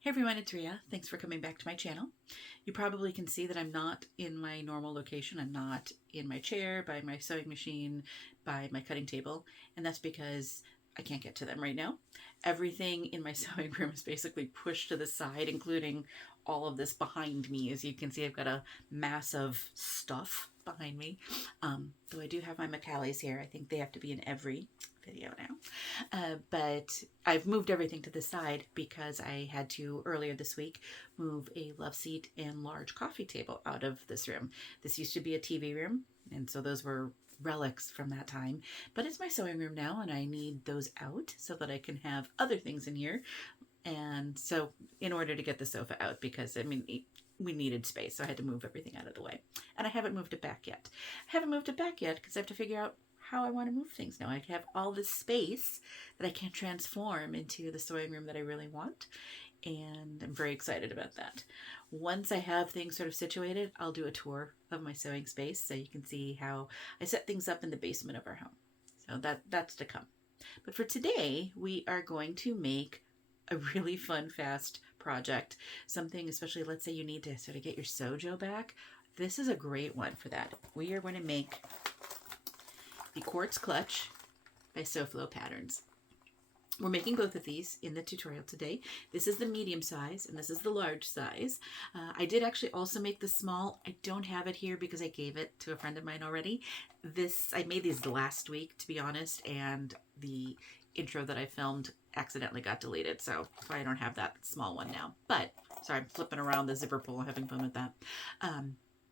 Hey everyone, it's Ria. Thanks for coming back to my channel. You probably can see that I'm not in my normal location. I'm not in my chair, by my sewing machine, by my cutting table, and that's because I can't get to them right now. Everything in my sewing room is basically pushed to the side, including all of this behind me. As you can see, I've got a mass of stuff behind me. Though I do have my McCallies here. I think they have to be in every video now. But I've moved everything to the side because I had to, earlier this week, move a love seat and large coffee table out of this room. This used to be a TV room, and so those were relics from that time, but it's my sewing room now, and I need those out so that I can have other things in here. And so in order to get the sofa out, because I mean, we needed space, so I had to move everything out of the way. And I haven't moved it back yet. I haven't moved it back yet because I have to figure out how I want to move things now. I have all this space that I can transform into the sewing room that I really want, and I'm very excited about that. Once I have things sort of situated, I'll do a tour of my sewing space so you can see how I set things up in the basement of our home. So that's to come. But for today, we are going to make a really fun, fast project. Something, especially let's say you need to sort of get your sojo back. This is a great one for that. We are going to make the Quartz Clutch by SewFlo patterns. We're making both of these in the tutorial today. This is the medium size and this is the large size. I did actually also make the small. I don't have it here because I gave it to a friend of mine already. I made these last week, to be honest, and the intro that I filmed accidentally got deleted, so I don't have that small one now. But, sorry, I'm flipping around the zipper pull, having fun with that.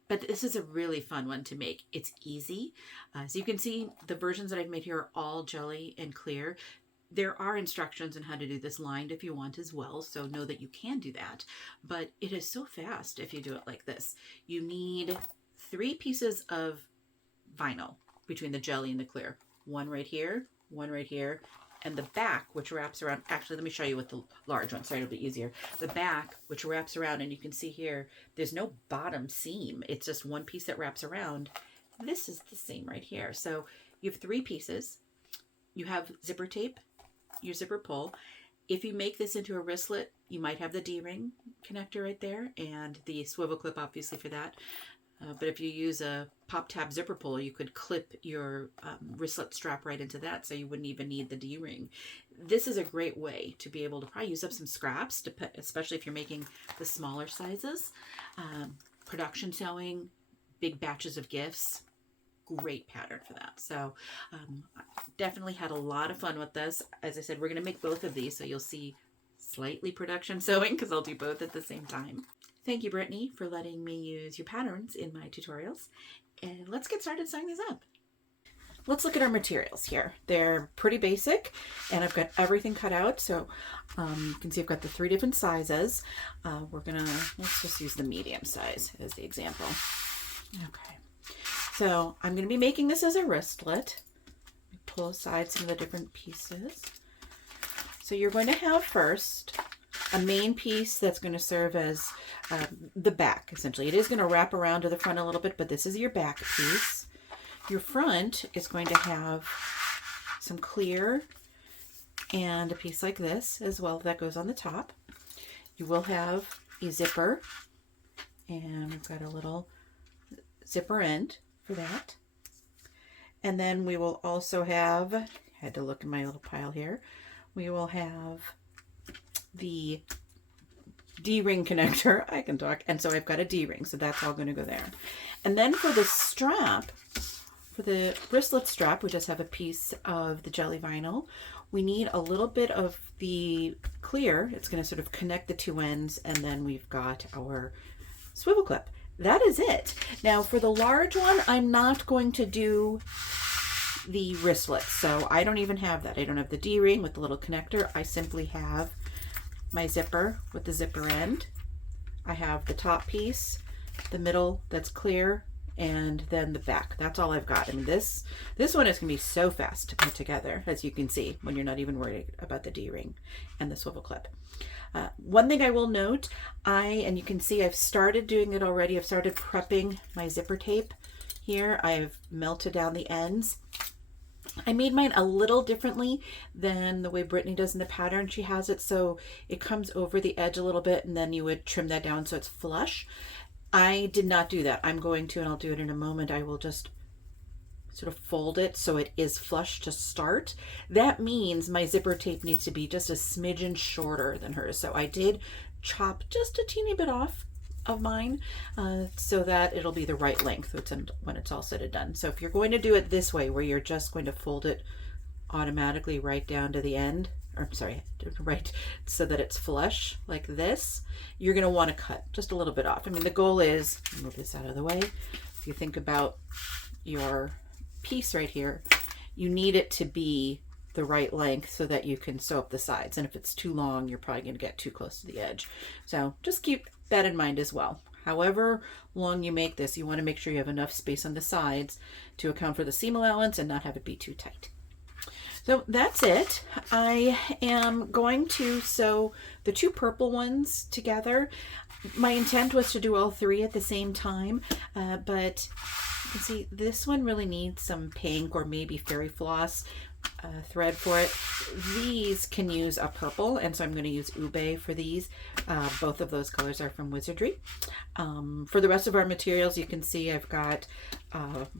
But this is a really fun one to make. It's easy. So you can see the versions that I've made here are all jelly and clear. There are instructions on how to do this lined if you want as well, so know that you can do that. But it is so fast if you do it like this. You need 3 pieces of vinyl between the jelly and the clear. One right here, and the back, which wraps around. Actually, let me show you with the large one, so it'll be easier. The back, which wraps around, and you can see here, there's no bottom seam. It's just one piece that wraps around. This is the seam right here. So you have 3 pieces. You have zipper tape, your zipper pull. If you make this into a wristlet, you might have the D-ring connector right there, and the swivel clip, obviously, for that. But if you use a pop tab zipper pull, you could clip your wristlet strap right into that, so you wouldn't even need the D-ring. This is a great way to be able to probably use up some scraps, especially if you're making the smaller sizes. Production sewing, big batches of gifts, great pattern for that. So definitely had a lot of fun with this. As I said, we're going to make both of these, so you'll see slightly production sewing because I'll do both at the same time. Thank you, Brittany, for letting me use your patterns in my tutorials. And let's get started sewing these up. Let's look at our materials here. They're pretty basic, and I've got everything cut out. So you can see I've got the 3 different sizes. Let's just use the medium size as the example. Okay. So I'm going to be making this as a wristlet. Pull aside some of the different pieces. So you're going to have first a main piece that's going to serve as the back, essentially. It is going to wrap around to the front a little bit, but this is your back piece. Your front is going to have some clear and a piece like this as well that goes on the top. You will have a zipper, and we've got a little zipper end for that. And then we will also have, I had to look in my little pile here, we will have the D-ring connector. I can talk. And so I've got a D-ring, so that's all going to go there. And then for the strap, for the wristlet strap, we just have a piece of the jelly vinyl. We need a little bit of the clear. It's going to sort of connect the 2 ends, and then we've got our swivel clip. That is it. Now for the large one, I'm not going to do the wristlet, so I don't even have that. I don't have the D-ring with the little connector. I simply have my zipper with the zipper end. I have the top piece, the middle that's clear, and then the back. That's all I've got. I mean, this one is going to be so fast to put together, as you can see, when you're not even worried about the D-ring and the swivel clip. One thing I will note, and you can see I've started doing it already. I've started prepping my zipper tape here. I've melted down the ends. I made mine a little differently than the way Brittany does in the pattern. She has it so it comes over the edge a little bit, and then you would trim that down so it's flush. I did not do that. I'm going to, and I'll do it in a moment, I will just sort of fold it so it is flush to start. That means my zipper tape needs to be just a smidgen shorter than hers. So I did chop just a teeny bit off of mine so that it'll be the right length when it's all said and done. So if you're going to do it this way, where you're just going to fold it automatically right down to the end, or sorry, right, so that it's flush like this, you're going to want to cut just a little bit off. I mean, the goal is, move this out of the way, if you think about your piece right here, you need it to be the right length so that you can sew up the sides. And if it's too long, you're probably going to get too close to the edge. So just keep that in mind as well. However long you make this, you want to make sure you have enough space on the sides to account for the seam allowance and not have it be too tight. So that's it. I am going to sew the two purple ones together. My intent was to do all three at the same time, but you can see this one really needs some pink or maybe fairy floss thread for it. These can use a purple, and so I'm going to use ube for these. Both of those colors are from Wizardry. For the rest of our materials, you can see I've got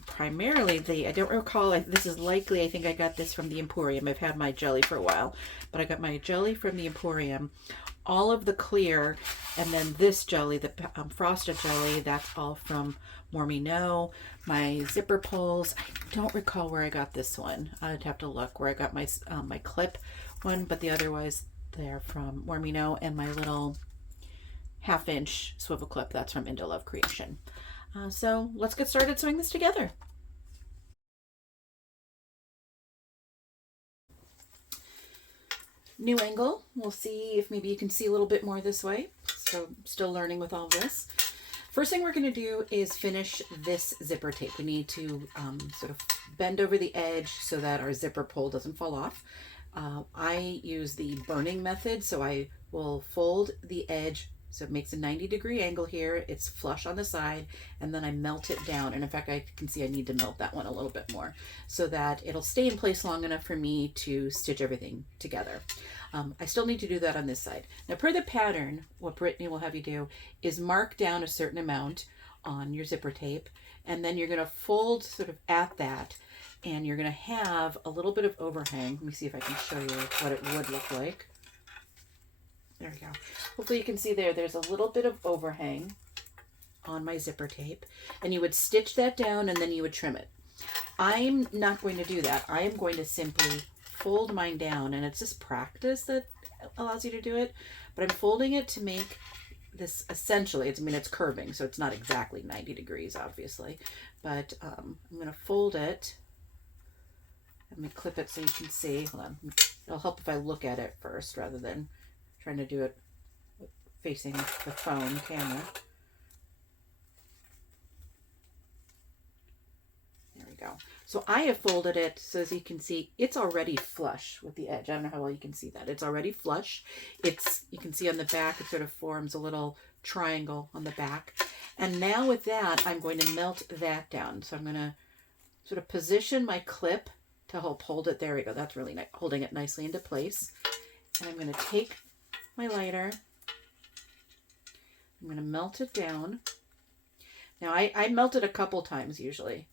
primarily I don't recall, this is likely, I think I got this from the Emporium. I've had my jelly for a while, but I got my jelly from the Emporium. All of the clear, and then this jelly, the frosted jelly, that's all from Mormino. My zipper pulls, I don't recall where I got this one. I'd have to look where I got my my clip one, but the otherwise they're from Mormino, and my little 1/2 inch swivel clip, that's from Indo Love Creation. So let's get started sewing this together. New angle. We'll see if maybe you can see a little bit more this way. So still learning with all this. First thing we're going to do is finish this zipper tape. We need to sort of bend over the edge so that our zipper pull doesn't fall off. I use the burning method, so I will fold the edge so it makes a 90-degree angle here. It's flush on the side, and then I melt it down. And in fact, I can see I need to melt that one a little bit more so that it'll stay in place long enough for me to stitch everything together. I still need to do that on this side. Now, per the pattern, what Brittany will have you do is mark down a certain amount on your zipper tape, and then you're going to fold sort of at that, and you're going to have a little bit of overhang. Let me see if I can show you what it would look like. There we go. Hopefully you can see there's a little bit of overhang on my zipper tape, and you would stitch that down and then you would trim it. I'm not going to do that. I am going to simply fold mine down, and it's just practice that allows you to do it, but I'm folding it to make this essentially, it's curving, so it's not exactly 90 degrees, obviously, but I'm going to fold it. Let me clip it so you can see. Hold on. It'll help if I look at it first rather than trying to do it facing the phone camera. There we go. So I have folded it so as you can see, it's already flush with the edge. I don't know how well you can see that. It's already flush. You can see on the back, it sort of forms a little triangle on the back. And now with that, I'm going to melt that down. So I'm going to sort of position my clip to help hold it. There we go. That's really nice, holding it nicely into place. And I'm going to take my lighter. I'm going to melt it down. Now I melt it a couple times usually.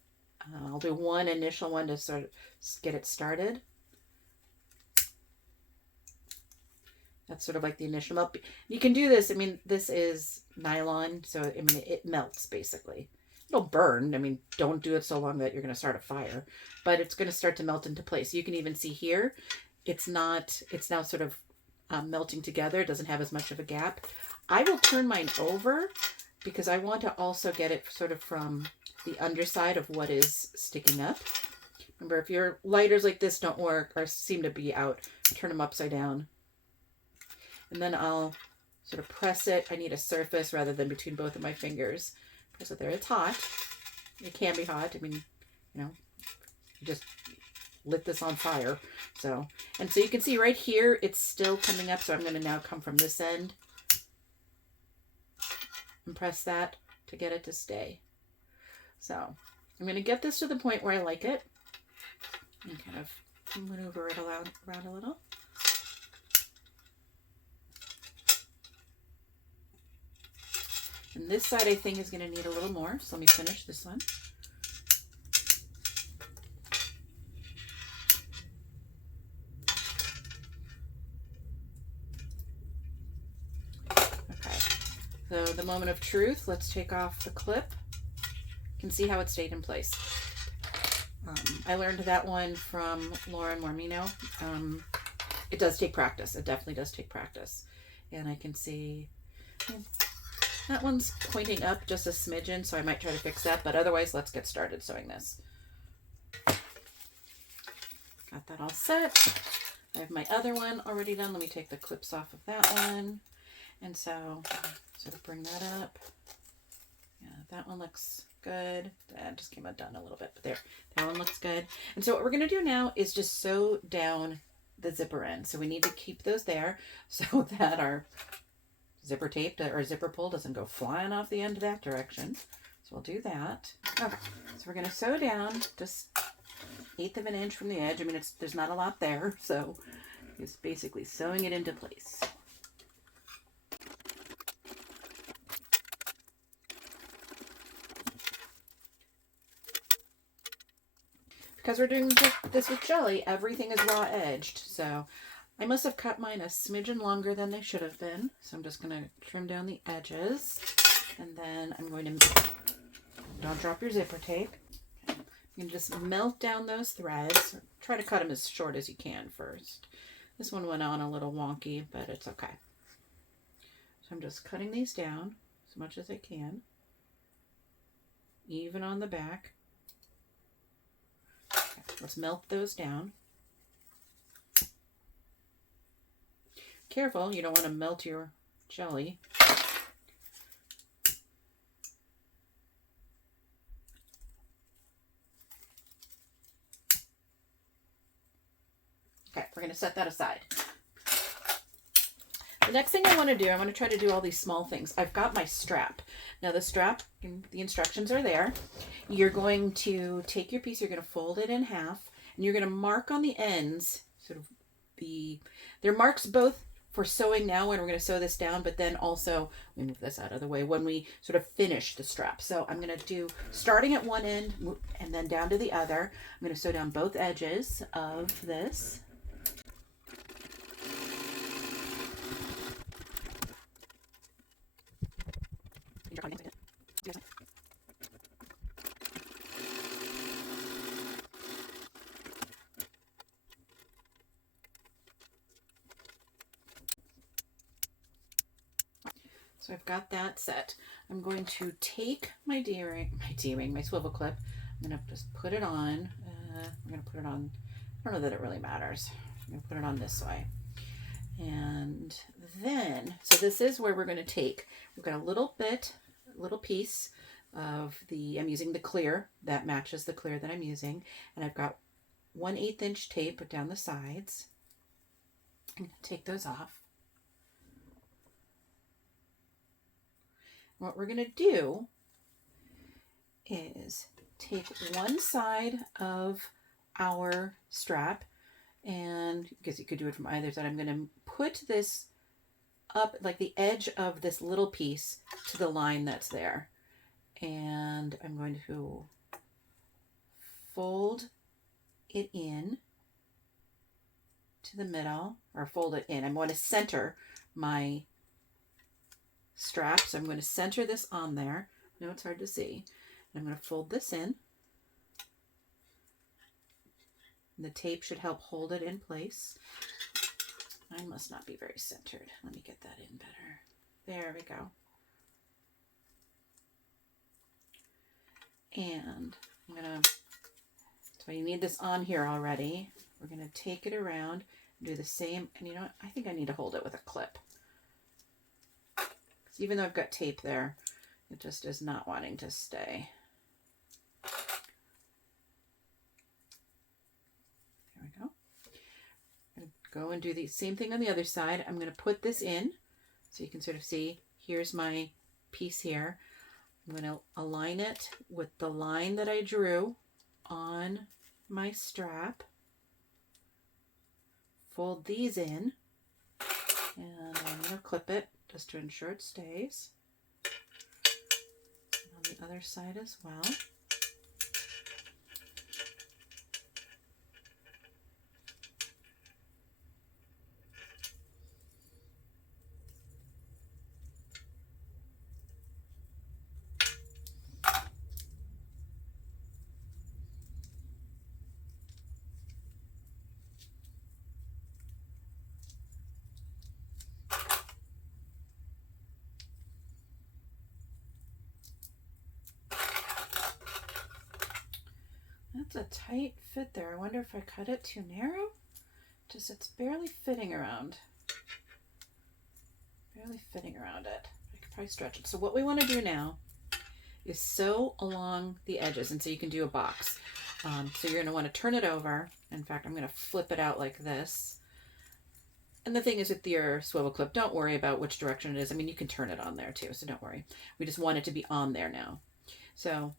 I'll do one initial one to sort of get it started. That's sort of like the initial melt. You can do this. This is nylon, so it melts basically. It'll burn. Don't do it so long that you're going to start a fire, but it's going to start to melt into place. You can even see here, it's now sort of melting together. It doesn't have as much of a gap. I will turn mine over because I want to also get it sort of from the underside of what is sticking up. Remember, if your lighters like this don't work or seem to be out, turn them upside down. And then I'll sort of press it. I need a surface rather than between both of my fingers. Press it there. It's hot. It can be hot. You just lit this on fire. So you can see right here, it's still coming up. So I'm going to now come from this end and press that to get it to stay. So I'm going to get this to the point where I like it. and kind of maneuver it around a little. And this side I think is going to need a little more, so let me finish this one. Okay, so the moment of truth, let's take off the clip. You can see how it stayed in place. I learned that one from Lauren Mormino. It does take practice. It definitely does take practice. And I can see that one's pointing up just a smidgen, so I might try to fix that. But otherwise, let's get started sewing this. Got that all set. I have my other one already done. Let me take the clips off of that one. And so sort of bring that up. Yeah, that one looks good. That just came undone a little bit, but there, that one looks good. And so what we're going to do now is just sew down the zipper end. So we need to keep those there so that our zipper tape or zipper pull doesn't go flying off the end that direction. So we'll do that. Okay, so we're going to sew down just 1/8 of an inch from the edge. I mean, there's not a lot there, so it's basically sewing it into place. Because we're doing this with jelly, everything is raw edged. So I must have cut mine a smidgen longer than they should have been. So I'm just going to trim down the edges. And then I'm going to, don't drop your zipper tape. Okay. I'm going to just melt down those threads. Try to cut them as short as you can first. This one went on a little wonky, but it's okay. So I'm just cutting these down as much as I can. Even on the back. Let's melt those down. Careful, you don't want to melt your jelly. Okay, we're going to set that aside. The next thing I want to do, I want to try to do all these small things. I've got my strap. Now the strap, the instructions are there. You're going to take your piece, you're going to fold it in half, and you're going to mark on the ends, sort of there are marks both for sewing now when we're going to sew this down, but then also, let me move this out of the way, when we sort of finish the strap. So I'm going to do, starting at one end and then down to the other, I'm going to sew down both edges of this. So I've got that set. I'm going to take my my swivel clip. I'm going to just put it on. I'm going to put it on. I don't know that it really matters. I'm going to put it on this way. And then, so this is where we're going to take, we've got a little piece of I'm using the clear that matches the clear that I'm using. And I've got 1/8 inch tape down the sides. I'm going to take those off. What we're going to do is take one side of our strap, and because you could do it from either side, I'm going to put this up like the edge of this little piece to the line that's there. And I'm going to fold it in to the middle, or fold it in. I'm going to center my strap, so I'm going to center this on there. I know it's hard to see. And I'm going to fold this in. And the tape should help hold it in place. Mine must not be very centered. Let me get that in better. There we go. And I'm going to, so you need this on here already. We're going to take it around and do the same. And you know what? I think I need to hold it with a clip. Even though I've got tape there, it just is not wanting to stay. There we go. I'm going to go and do the same thing on the other side. I'm going to put this in so you can sort of see, here's my piece here. I'm going to align it with the line that I drew on my strap. fold these in, and I'm going to clip it just to ensure it stays. And on the other side as well. That's a tight fit there. I wonder if I cut it too narrow? Just it's barely fitting around. Barely fitting around it. I could probably stretch it. So what we want to do now is sew along the edges, and so you can do a box. So you're going to want to turn it over. In fact, I'm going to flip it out like this. And the thing is with your swivel clip, don't worry about which direction it is. I mean, you can turn it on there too, so don't worry. We just want it to be on there now. So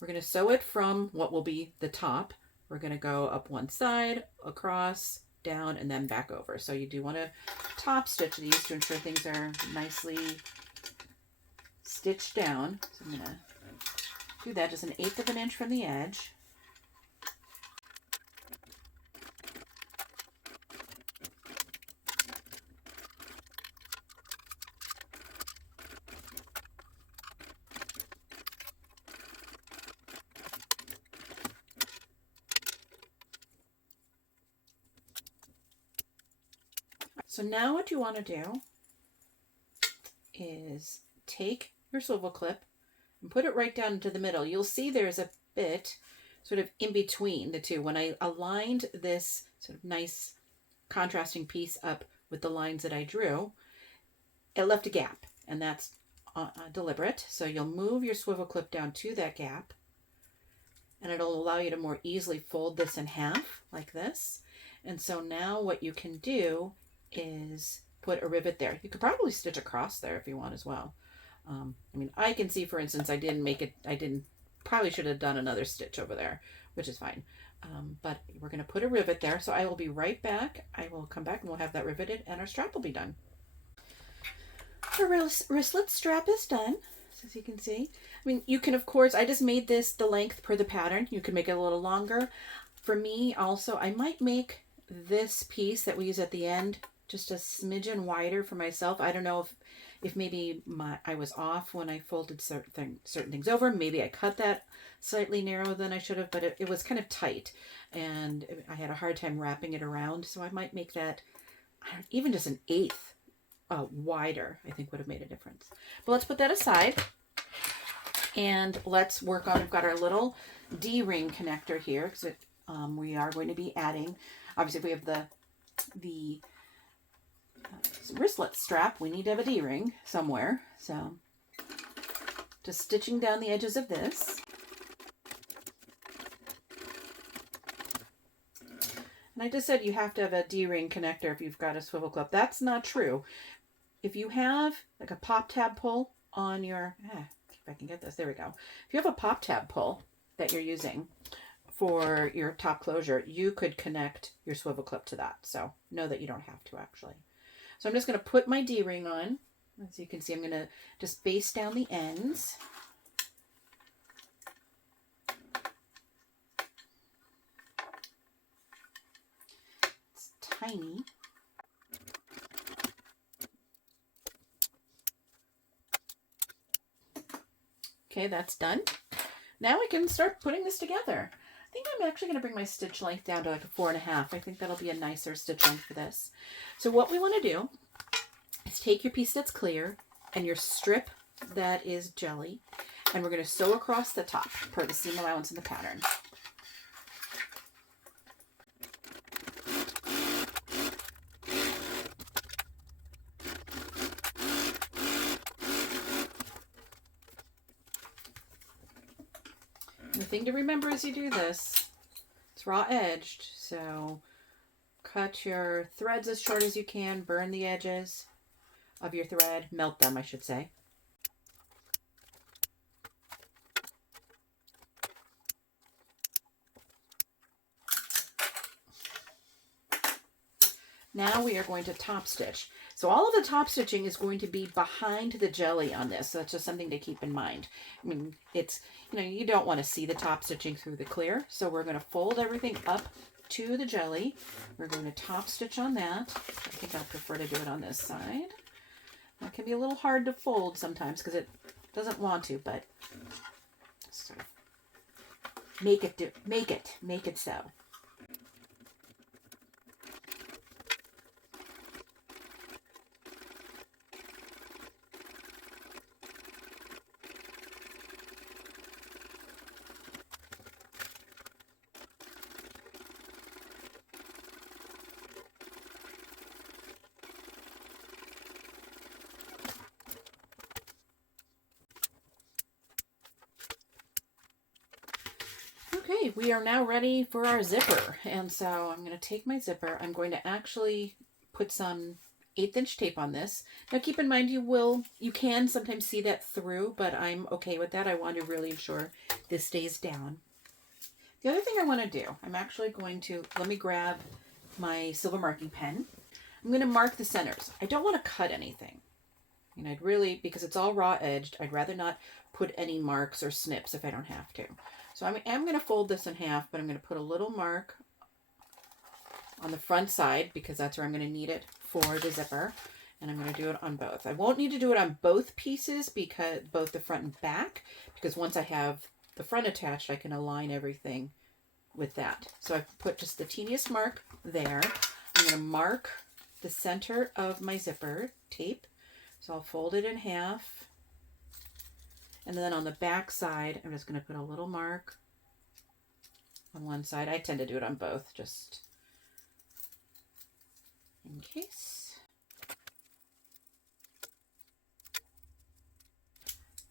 we're going to sew it from what will be the top. We're going to go up one side, across, down, and then back over. So you do want to top stitch these to ensure things are nicely stitched down. So I'm going to do that just 1/8 of an inch from the edge. So now what you want to do is take your swivel clip and put it right down into the middle. You'll see there's a bit sort of in between the two. When I aligned this sort of nice contrasting piece up with the lines that I drew, it left a gap, and that's deliberate. So you'll move your swivel clip down to that gap, and it'll allow you to more easily fold this in half like this. And so now what you can do is put a rivet there. You could probably stitch across there if you want as well. I mean, I can see, for instance, I probably should have done another stitch over there, which is fine. But we're going to put a rivet there. So I will be right back. I will come back and we'll have that riveted and our strap will be done. Our wristlet strap is done, as you can see. I mean, you can, of course, I just made this the length per the pattern. You can make it a little longer. For me also, I might make this piece that we use at the end just a smidgen wider for myself. I don't know if maybe I was off when I folded certain things over. Maybe I cut that slightly narrower than I should have, but it was kind of tight, and I had a hard time wrapping it around. So I might make that even just 1/8 wider. I think would have made a difference. But let's put that aside, and let's work on. We've got our little D-ring connector here because we are going to be adding. Obviously, if we have the wristlet strap, we need to have a D-ring somewhere. So just stitching down the edges of this. And I just said you have to have a D-ring connector if you've got a swivel clip. That's not true. If you have like a pop tab pull on your, if I can get this, there we go. If you have a pop tab pull that you're using for your top closure, you could connect your swivel clip to that. So know that you don't have to actually. So I'm just going to put my D-ring on. As you can see, I'm going to just baste down the ends. It's tiny. Okay, that's done. Now we can start putting this together. I think I'm actually going to bring my stitch length down to like a 4.5. I think that'll be a nicer stitch length for this. So what we want to do is take your piece that's clear and your strip that is jelly, and we're going to sew across the top per the seam allowance in the pattern. And the thing to remember as you do this, it's raw edged, so cut your threads as short as you can, burn the edges of your thread, melt them, I should say. Now we are going to top stitch. So all of the top stitching is going to be behind the jelly on this. So that's just something to keep in mind. I mean, it's, you know, you don't want to see the top stitching through the clear. So we're going to fold everything up to the jelly. We're going to top stitch on that. I think I prefer to do it on this side. That can be a little hard to fold sometimes because it doesn't want to, but sort of make it so. Okay, we are now ready for our zipper. And so I'm going to take my zipper. I'm going to actually put some 1/8 inch tape on this. Now keep in mind you can sometimes see that through, but I'm okay with that. I want to really ensure this stays down. The other thing I want to do, I'm actually going to, let me grab my silver marking pen. I'm going to mark the centers. I don't want to cut anything. And I'd really, because it's all raw edged, I'd rather not put any marks or snips if I don't have to. So I am going to fold this in half, but I'm going to put a little mark on the front side because that's where I'm going to need it for the zipper. And I'm going to do it on both. I won't need to do it on both pieces, because both the front and back, because once I have the front attached, I can align everything with that. So I put just the teeniest mark there. I'm going to mark the center of my zipper tape. So I'll fold it in half. And then on the back side, I'm just going to put a little mark on one side. I tend to do it on both, just in case.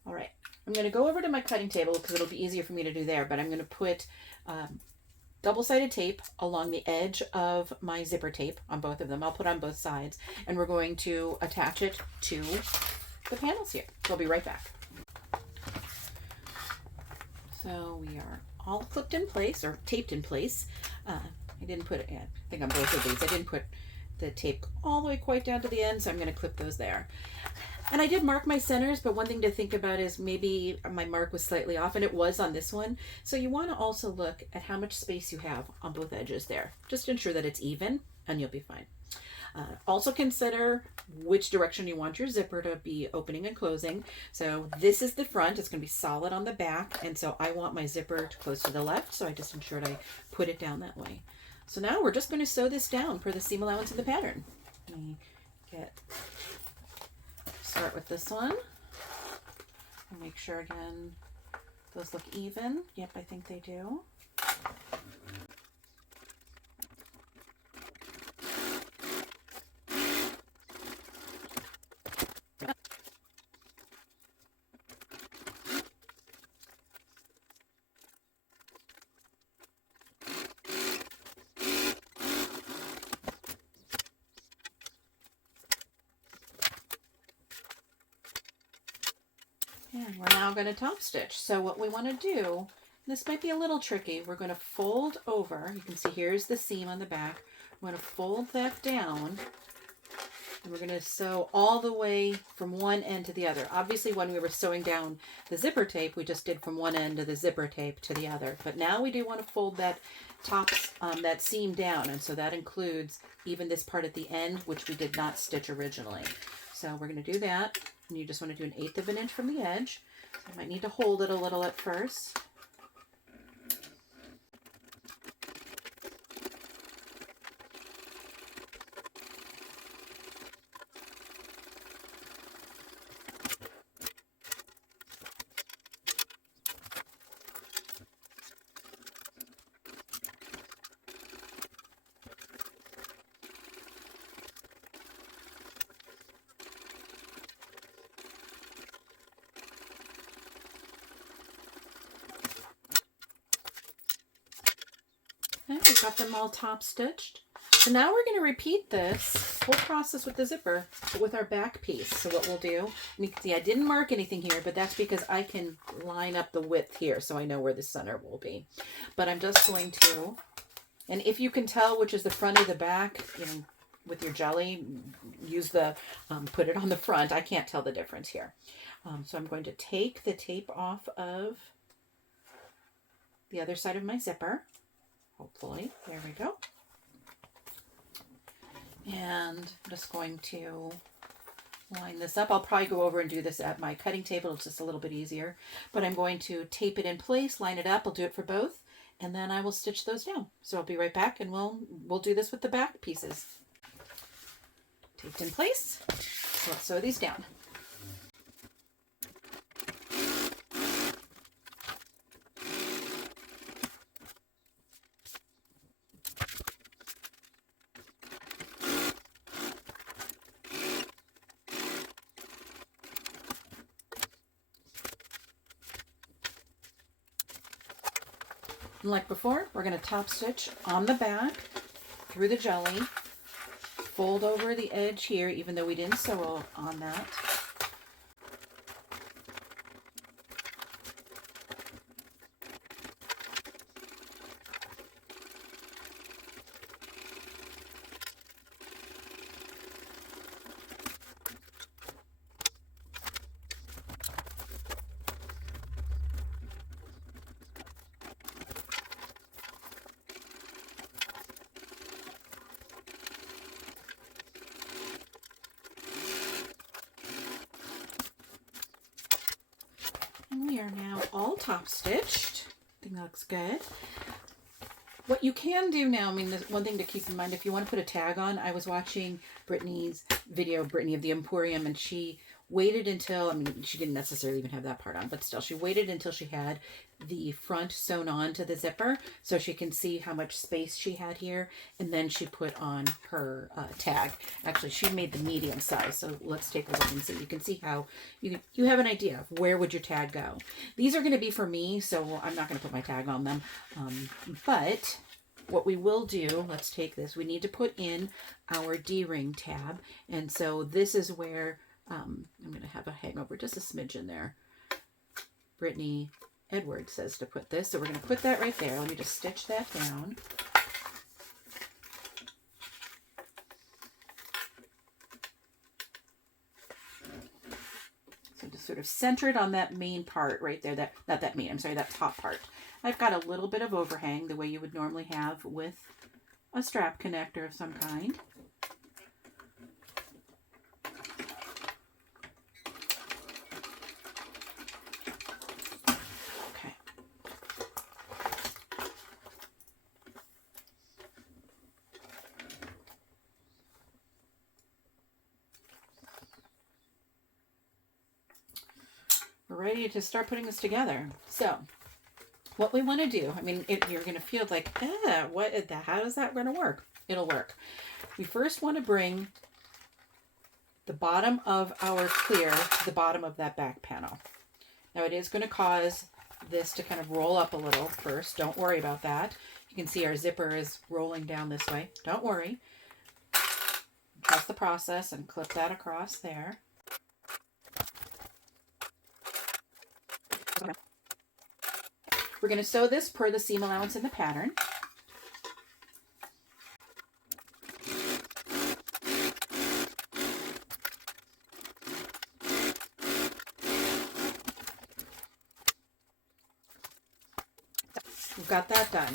All right, I'm going to go over to my cutting table because it'll be easier for me to do there, but I'm going to put double-sided tape along the edge of my zipper tape on both of them. I'll put on both sides, and we're going to attach it to the panels here. So I'll be right back. So we are all clipped in place, or taped in place. I didn't put it in, I think on both of these, I didn't put the tape all the way quite down to the end, so I'm going to clip those there. And I did mark my centers, but one thing to think about is maybe my mark was slightly off, and it was on this one. So you want to also look at how much space you have on both edges there. Just ensure that it's even, and you'll be fine. Also consider which direction you want your zipper to be opening and closing. So this is the front, it's going to be solid on the back, and so I want my zipper to close to the left, so I just ensured I put it down that way. So now we're just going to sew this down per the seam allowance of the pattern. Let me start with this one and make sure again those look even. Yep, I think they do. And we're now going to top stitch. So what we want to do, this might be a little tricky, we're going to fold over. You can see here's the seam on the back. We're going to fold that down, and we're going to sew all the way from one end to the other. Obviously, when we were sewing down the zipper tape, we just did from one end of the zipper tape to the other. But now we do want to fold that that seam down, and so that includes even this part at the end, which we did not stitch originally. So we're going to do that. And you just want to do 1/8 of an inch from the edge. So I might need to hold it a little at first. Okay, we got them all top stitched. So now we're going to repeat this whole process with the zipper, but with our back piece. So what we'll do, and you can see I didn't mark anything here, but that's because I can line up the width here so I know where the center will be. But I'm just going to, and if you can tell which is the front or the back, you know, with your jelly, use the, put it on the front. I can't tell the difference here. So I'm going to take the tape off of the other side of my zipper. Hopefully, there we go. And I'm just going to line this up. I'll probably go over and do this at my cutting table. It's just a little bit easier. But I'm going to tape it in place, line it up. I'll do it for both. And then I will stitch those down. So I'll be right back and we'll do this with the back pieces. Taped in place. So let's sew these down. And like before, we're going to top stitch on the back through the jelly, fold over the edge here, even though we didn't sew on that. We are now all top stitched. I think that looks good. What you can do now, I mean, there's one thing to keep in mind, if you want to put a tag on, I was watching Brittany's video, Brittany of the Emporium, and she waited until, I mean, she didn't necessarily even have that part on, but still, she waited until she had the front sewn on to the zipper so she can see how much space she had here, and then she put on her tag. Actually, she made the medium size, so let's take a look and see. You can see how you have an idea of where would your tag go. These are going to be for me, so I'm not going to put my tag on them, but what we will do, let's take this, we need to put in our D-ring tab, and so this is where I'm going to have a hangover, just a smidgen there. Brittany Edwards says to put this, so we're going to put that right there. Let me just stitch that down. So just sort of center it on that main part right there, that, not that main, I'm sorry, that top part. I've got a little bit of overhang, the way you would normally have with a strap connector of some kind. We're ready to start putting this together. So what we want to do, I mean, you're going to feel like, how is that going to work? It'll work. We first want to bring the bottom of our clear to the bottom of that back panel. Now it is going to cause this to kind of roll up a little first. Don't worry about that. You can see our zipper is rolling down this way. Don't worry. Trust the process and clip that across there. We're going to sew this per the seam allowance in the pattern. We've got that done.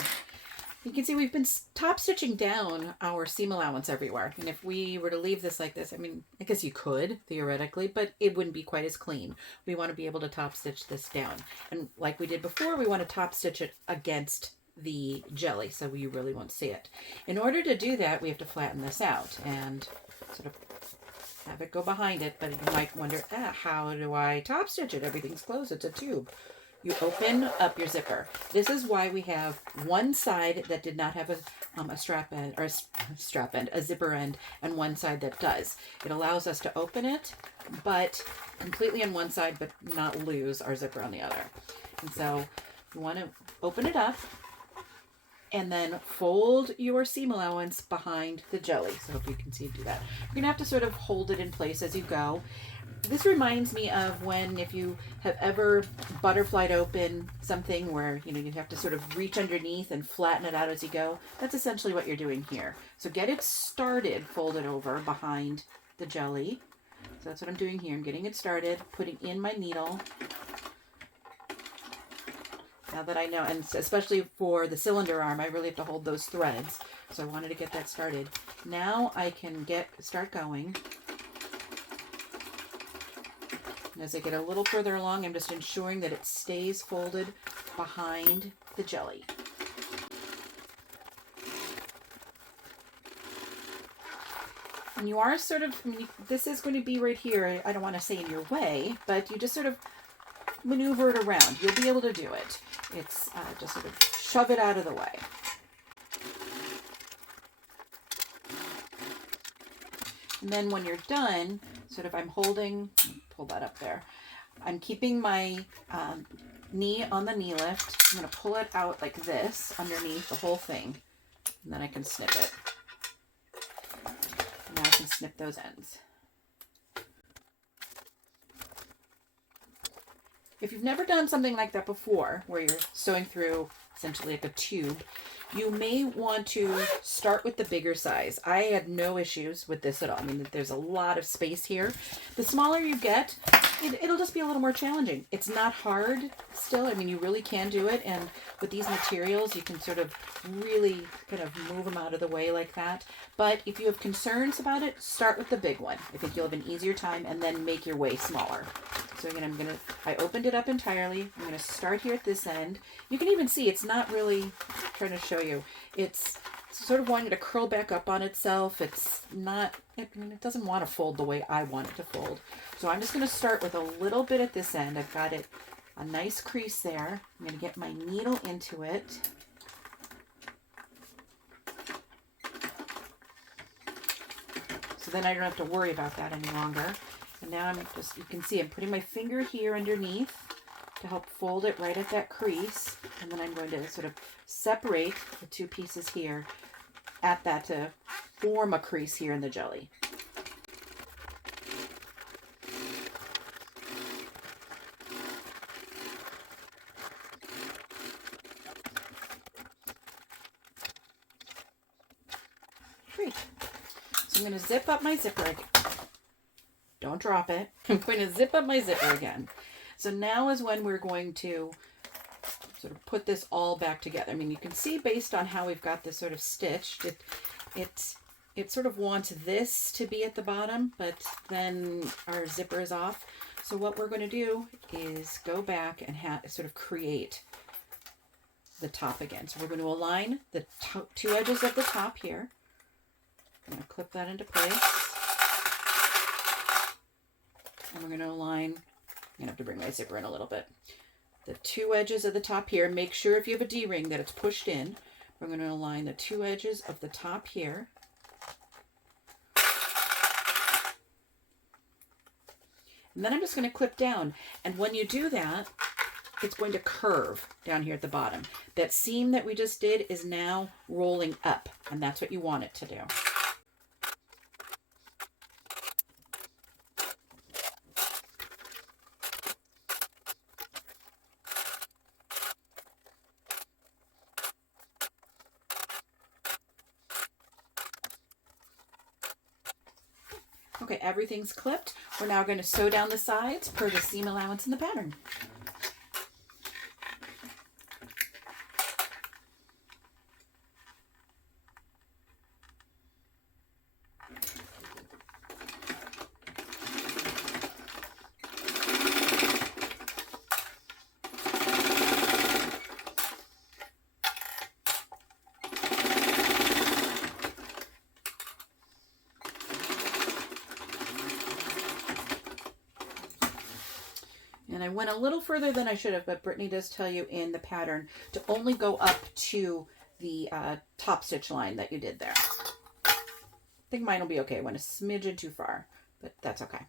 You can see we've been top stitching down our seam allowance everywhere. And if we were to leave this like this, I mean, I guess you could theoretically, but it wouldn't be quite as clean. We want to be able to top stitch this down. And like we did before, we want to top stitch it against the jelly, so we really won't see it. In order to do that, we have to flatten this out and sort of have it go behind it. But you might wonder, how do I top stitch it? Everything's closed. It's a tube. You open up your zipper. This is why we have one side that did not have a strap end, or a zipper end, and one side that does. It allows us to open it, but completely on one side, but not lose our zipper on the other. And so you want to open it up and then fold your seam allowance behind the jelly. So if you can see, do that. You're going to have to sort of hold it in place as you go. This reminds me of when, if you have ever butterflied open something where, you know, you have to sort of reach underneath and flatten it out as you go. That's essentially what you're doing here. So get it started, fold it over behind the jelly. So that's what I'm doing here. I'm getting it started, putting in my needle. Now that I know, and especially for the cylinder arm, I really have to hold those threads. So I wanted to get that started. Now I can start going. And as I get a little further along, I'm just ensuring that it stays folded behind the jelly. And you are sort of, I mean, this is going to be right here. I don't want to say in your way, but you just sort of maneuver it around. You'll be able to do it. It's just sort of shove it out of the way. And then when you're done, sort of I'm holding, pull that up there. I'm keeping my knee on the knee lift. I'm going to pull it out like this underneath the whole thing. And then I can snip it. Now I can snip those ends. If you've never done something like that before, where you're sewing through essentially like a tube, you may want to start with the bigger size. I had no issues with this at all. I mean, there's a lot of space here. The smaller you get, it'll just be a little more challenging. It's not hard still. I mean, you really can do it. And with these materials, you can sort of really kind of move them out of the way like that. But if you have concerns about it, start with the big one. I think you'll have an easier time, and then make your way smaller. So again, I opened it up entirely. I'm going to start here at this end. You can even see it's not really, I'm trying to show you, it's sort of wanting to curl back up on itself. It's not, I mean, it doesn't want to fold the way I want it to fold. So I'm just going to start with a little bit at this end. I've got a nice crease there. I'm going to get my needle into it. So then I don't have to worry about that any longer. And now you can see I'm putting my finger here underneath to help fold it right at that crease. And then I'm going to sort of separate the two pieces here at that to form a crease here in the jelly. Great. So I'm going to zip up my zipper again. Don't drop it. I'm going to zip up my zipper again. So now is when we're going to sort of put this all back together. I mean, you can see based on how we've got this sort of stitched, it sort of wants this to be at the bottom, but then our zipper is off. So what we're going to do is go back and sort of create the top again. So we're going to align the two edges of the top here. I'm going to clip that into place. And we're going to align, I'm going to have to bring my zipper in a little bit. The two edges of the top here, make sure if you have a D-ring that it's pushed in. We're going to align the two edges of the top here. And then I'm just going to clip down. And when you do that, it's going to curve down here at the bottom. That seam that we just did is now rolling up, and that's what you want it to do. Okay, everything's clipped. We're now going to sew down the sides per the seam allowance in the pattern. And I went a little further than I should have, but Brittany does tell you in the pattern to only go up to the top stitch line that you did there. I think mine will be okay. I went a smidgen too far, but that's okay.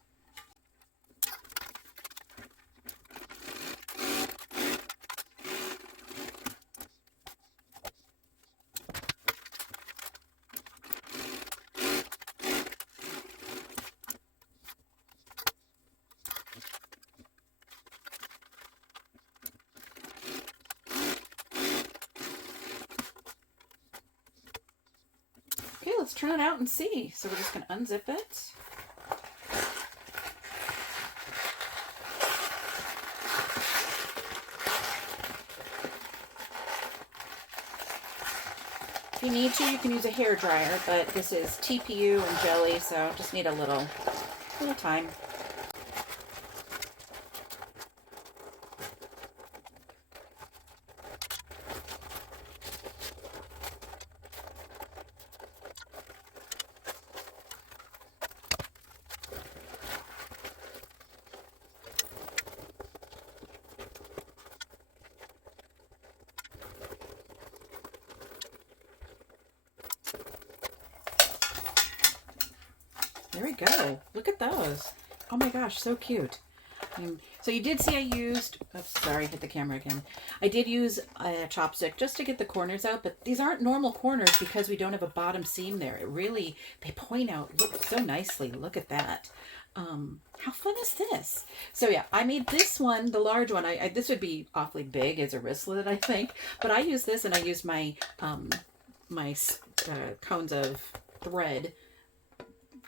try it out and see. So we're just going to unzip it. If you need to, you can use a hair dryer, but this is TPU and jelly, so just need a little time. There we go. Look at those. Oh my gosh, so cute. So you did see I used, oops, sorry, hit the camera again. I did use a chopstick just to get the corners out, but these aren't normal corners because we don't have a bottom seam there. It really, they point out, look so nicely. Look at that. How fun is this? So yeah, I made this one, the large one. This would be awfully big as a wristlet, I think, but I used this and I used my, cones of thread,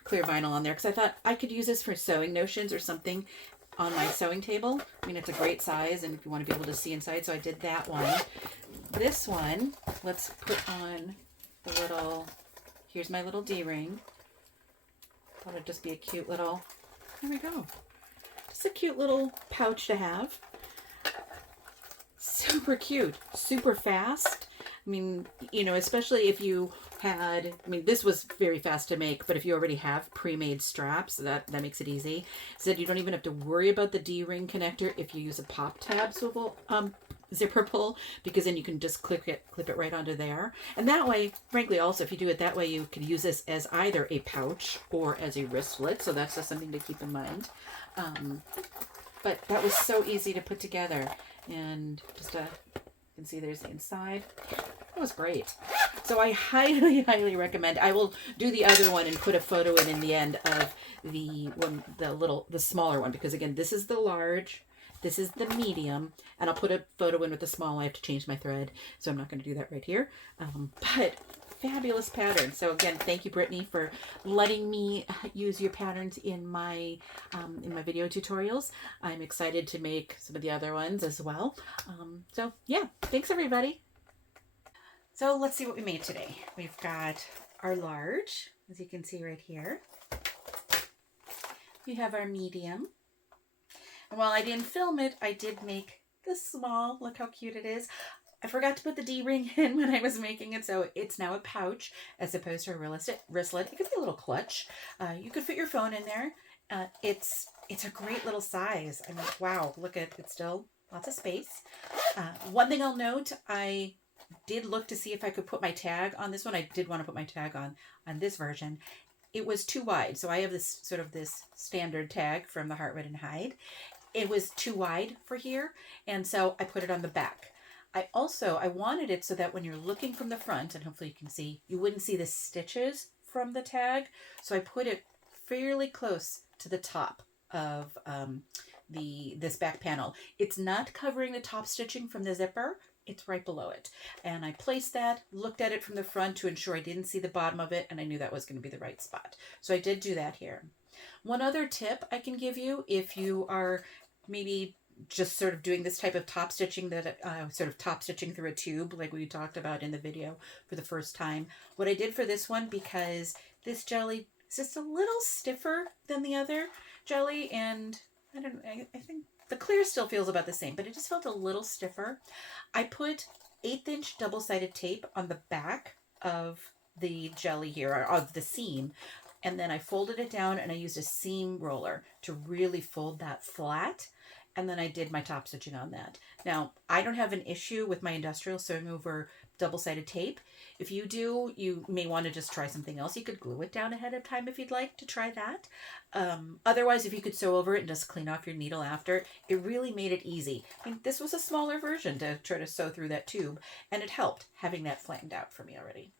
clear vinyl on there because I thought I could use this for sewing notions or something on my sewing table. I mean, it's a great size and if you want to be able to see inside, so I did that one. This one, let's put on the little, here's my little D-ring. Thought it'd just be a cute little, there we go. Just a cute little pouch to have. Super cute, super fast. I mean, you know, especially if you had, I mean, this was very fast to make, but if you already have pre-made straps, that makes it easy. So that you don't even have to worry about the D-ring connector if you use a pop tab swivel zipper pull, because then you can just clip it right onto there. And that way, frankly, also, if you do it that way, you can use this as either a pouch or as a wristlet. So that's just something to keep in mind. But that was so easy to put together. And just you can see there's the inside. It was great. So I highly, highly recommend. I will do the other one and put a photo in the end of the one, the smaller one, because again, this is the large, this is the medium, and I'll put a photo in with the small. I have to change my thread, so I'm not going to do that right here. But fabulous pattern. So again, thank you, Brittany, for letting me use your patterns in my video tutorials. I'm excited to make some of the other ones as well. So yeah, thanks everybody. So let's see what we made today. We've got our large, as you can see right here. We have our medium. And while I didn't film it, I did make the small. Look how cute it is. I forgot to put the D-ring in when I was making it, so it's now a pouch as opposed to a wristlet. It could be a little clutch. You could fit your phone in there. It's a great little size. I mean, wow, look at it, still lots of space. One thing I'll note, I did look to see if I could put my tag on this one. I did want to put my tag on this version. It was too wide. So I have this sort of this standard tag from the Heart, Red, and Hide. It was too wide for here, and so I put it on the back. I wanted it so that when you're looking from the front, and hopefully you can see, you wouldn't see the stitches from the tag. So I put it fairly close to the top of this back panel. It's not covering the top stitching from the zipper. It's right below it. And I placed that, looked at it from the front to ensure I didn't see the bottom of it, and I knew that was going to be the right spot. So I did do that here. One other tip I can give you if you are maybe just sort of doing this type of top stitching, that sort of top stitching through a tube like we talked about in the video for the first time. What I did for this one, because this jelly is just a little stiffer than the other jelly, and I think the clear still feels about the same, but it just felt a little stiffer. I put 1/8" double-sided tape on the back of the jelly here, or of the seam, and then I folded it down and I used a seam roller to really fold that flat. And then I did my top stitching on that. Now, I don't have an issue with my industrial sewing over double-sided tape. If you do, you may want to just try something else. You could glue it down ahead of time if you'd like to try that. Otherwise, if you could sew over it and just clean off your needle after, it really made it easy. I mean, this was a smaller version to try to sew through that tube, and it helped having that flattened out for me already.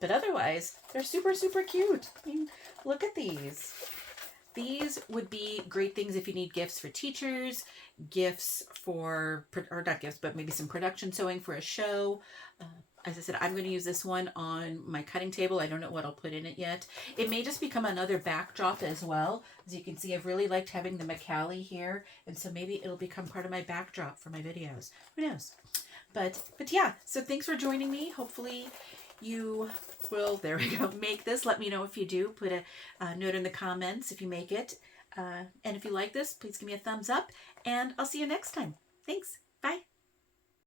But otherwise, they're super, super cute. I mean, look at these. These would be great things if you need gifts for teachers, gifts for, or not gifts, but maybe some production sewing for a show. as I said, I'm going to use this one on my cutting table. I don't know what I'll put in it yet. It may just become another backdrop as well. As you can see, I've really liked having the McCallie here, and so maybe it'll become part of my backdrop for my videos. Who knows? But yeah, so thanks for joining me. Hopefully you will, there we go, make this. Let me know if you do. Put a note in the comments if you make it. And if you like this, please give me a thumbs up, and I'll see you next time. Thanks. Bye.